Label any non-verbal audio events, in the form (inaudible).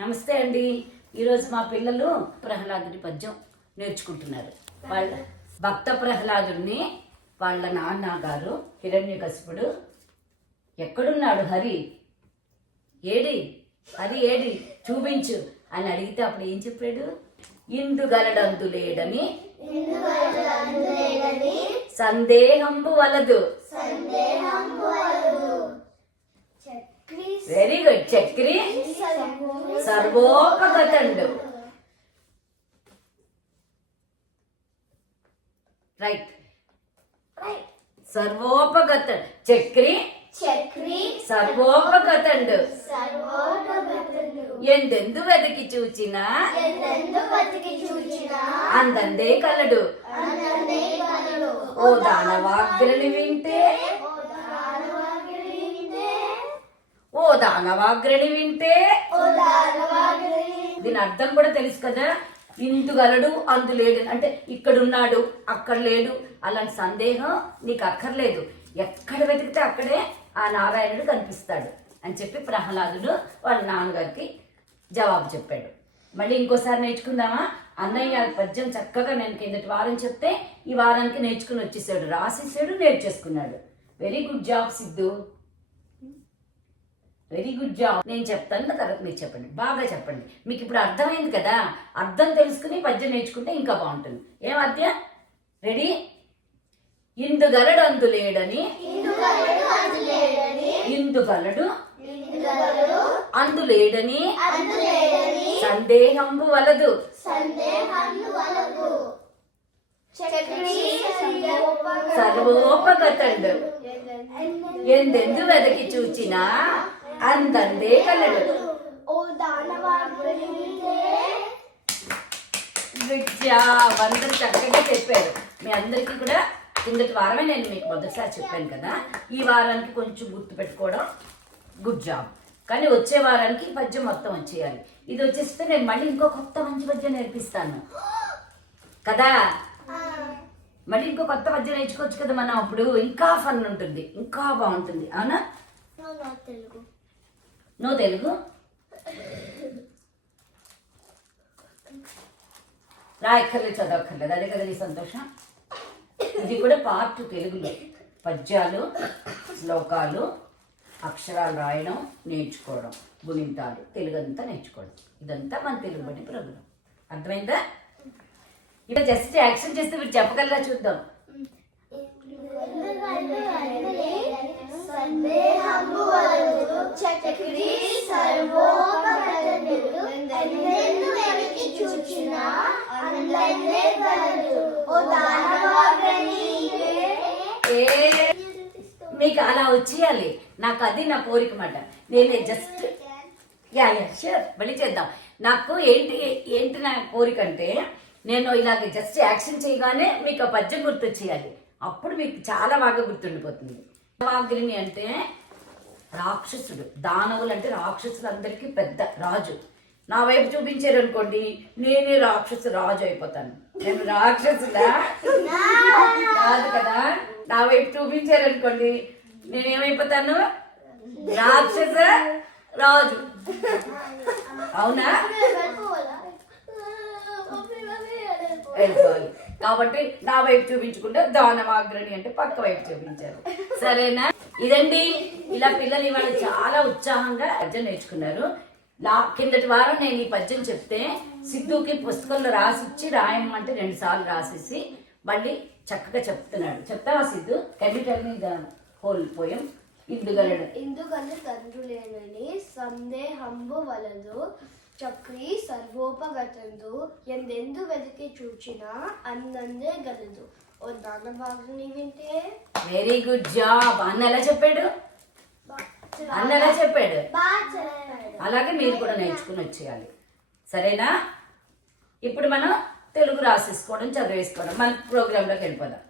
నమస్తే అండి. ఈరోజు మా పిల్లలు ప్రహ్లాదుడి పద్యం నేర్చుకుంటున్నారు. వాళ్ళ భక్త ప్రహ్లాదుడిని వాళ్ళ నాన్నగారు హిరణ్యకశిపుడు ఎక్కడున్నాడు హరి? ఏడి? హరి ఏడి? చూపించు అని అడిగితే అప్పుడు ఏం చెప్పాడు? ఇందు సందేహంబు లేడని సందేహంబు వలదు. Very good Chakri. సర్వోపగతండు. రైట్ సర్వోపగత చక్రి. చక్రి. సర్వోపగతండు. ఎందెందు వెతికి చూచినా? అందందే కలడు. ఓ దానవాగ్రని వింటే ఓ దానవాగ్రని వింటే దీని అర్థం కూడా తెలుసు కదా? ఇందుగలడు అందు లేడు. అంటే ఇక్కడ ఉన్నాడు అక్కడ లేడు. అలాంటి సందేహం నీకు అక్కర్లేదు. ఎక్కడ వెతికితే అక్కడే ఆ నారాయణుడు కనిపిస్తాడు అని చెప్పి ప్రహ్లాదుడు వాళ్ళ నాన్నగారికి జవాబు చెప్పాడు. మళ్ళీ ఇంకోసారి నేర్చుకుందామా? అన్నయ్య పద్యం చక్కగా నేను కిందటి వారం చెప్తే ఈ వారానికి నేర్చుకుని వచ్చేసాడు. రాసేసాడు నేర్చేసుకున్నాడు. Very good job Siddhu. Very good job నేను చెప్తాను తర్వాత మీరు చెప్పండి. బాగా చెప్పండి. మీకు ఇప్పుడు అర్థమైంది కదా? అర్థం తెలుసుకుని పద్యం నేర్చుకుంటే ఇంకా బాగుంటుంది. ఏం అద్య? రెడీ ఇందుగలడు లేడని? ఇందుగలడు అందులేడని ఇందుగలడు అందు లేడని? అందులేడని సందేహంబు వలదు. సర్వోపగతండు. ఎందెందు వెదకి చూచినా? అందందే కలడు ఓ గుడ్ జాబ్ అందరూ చక్కగా చెప్పారు. మీ అందరికీ కూడా కిందటి వారమే నేను మీకు మొదటిసారి చెప్పాను కదా. ఈ వారానికి కొంచెం గుర్తు పెట్టుకోవడం గుడ్ జాబ్ కానీ వచ్చే వారానికి పద్యం మొత్తం వచ్చేయాలి. ఇది వచ్చేస్తే నేను మళ్ళీ ఇంకో కొత్త మంచి పద్యం నేర్పిస్తాను. కదా? మళ్ళీ ఇంకో కొత్త పద్యం నేర్చుకోవచ్చు కదా మనం అప్పుడు. ఇంకా ఫన్ ఉంటుంది. ఇంకా బాగుంటుంది. అవునా తెలుగు. నువ్వు తెలుగు? రాయక్కర్లేదు చదవక్కర్లేదు. అదే కదా నీ సంతోషం. ఇది కూడా పార్ట్ తెలుగులో. పద్యాలు శ్లోకాలు అక్షరాలు రాయడం నేర్చుకోవడం గుణింతాలు. తెలుగు అంతా నేర్చుకోవడం. ఇదంతా మన తెలుగు బట్టి ప్రోగ్రాం అర్థమైందా? ఇప్పుడు జస్ట్ యాక్షన్ చేస్తే మీరు చెప్పగలరా చూద్దాం. మీకు అలా వచ్చేయాలి. నాకు అది నా కోరిక మాట. నేను జస్ట్ యా యా షూర్ మళ్ళీ చేద్దాం. నాకు ఏంటి ఏంటి నా కోరిక అంటే నేను ఇలాగ జస్ట్ యాక్షన్ చేయగానే మీకు ఆ పద్యం గుర్తొచ్చేయాలి. అప్పుడు మీకు చాలా బాగా గుర్తుండిపోతుంది. దానవాగ్రిని అంటే రాక్షసుడు. దానవులు అంటే రాక్షసులందరికీ పెద్ద రాజు. నా వైపు చూపించారు అనుకోండి నేనే రాక్షసు రాజు అయిపోతాను. నేను రాక్షసుడా? (laughs) కాదు కదా? నా వైపు చూపించారు అనుకోండి నేనేమైపోతాను? రాక్షస రాజు. అవునా? వెళ్ళిపోవాలి. కాబట్టి నా వైపు చూపించుకుంటే దానవాగ్రని అంటే పక్క వైపు చూపించారు. సరేనా? ఇదండి. ఇలా పిల్లలు ఇవాళ చాలా ఉత్సాహంగా పద్యం నేర్చుకున్నారు. నా కిందటి వారం నేను ఈ పద్యం చెప్తే సిద్ధుకి పుస్తకంలో రాసిచ్చి రాయమంటే రెండు సార్లు రాసేసి మళ్ళీ చక్కగా చెప్తున్నాడు. చెప్తావా సిద్ధు? కెమికల్ మీద హోల్ పోయం. ఇందుగలడు. ఇందుకని తండ్రులేనని సందేహంబు వలదు. చక్రి సర్వోపగతందు ఎందెందు వెతికి చూచినా అందందే గలదు. ఓ దానభాగ్ని వింటే? వెరీ గుడ్ జాబ్ అన్న ఎలా చెప్పాడు? అన్న ఎలా చెప్పాడు. అలాగే మీరు కూడా నేర్చుకుని వచ్చేయాలి. సరేనా? ఇప్పుడు మనం తెలుగు రాసేసుకోవడం చదివేసుకోవడం. మన ప్రోగ్రాంలోకి వెళ్ళిపోదాం.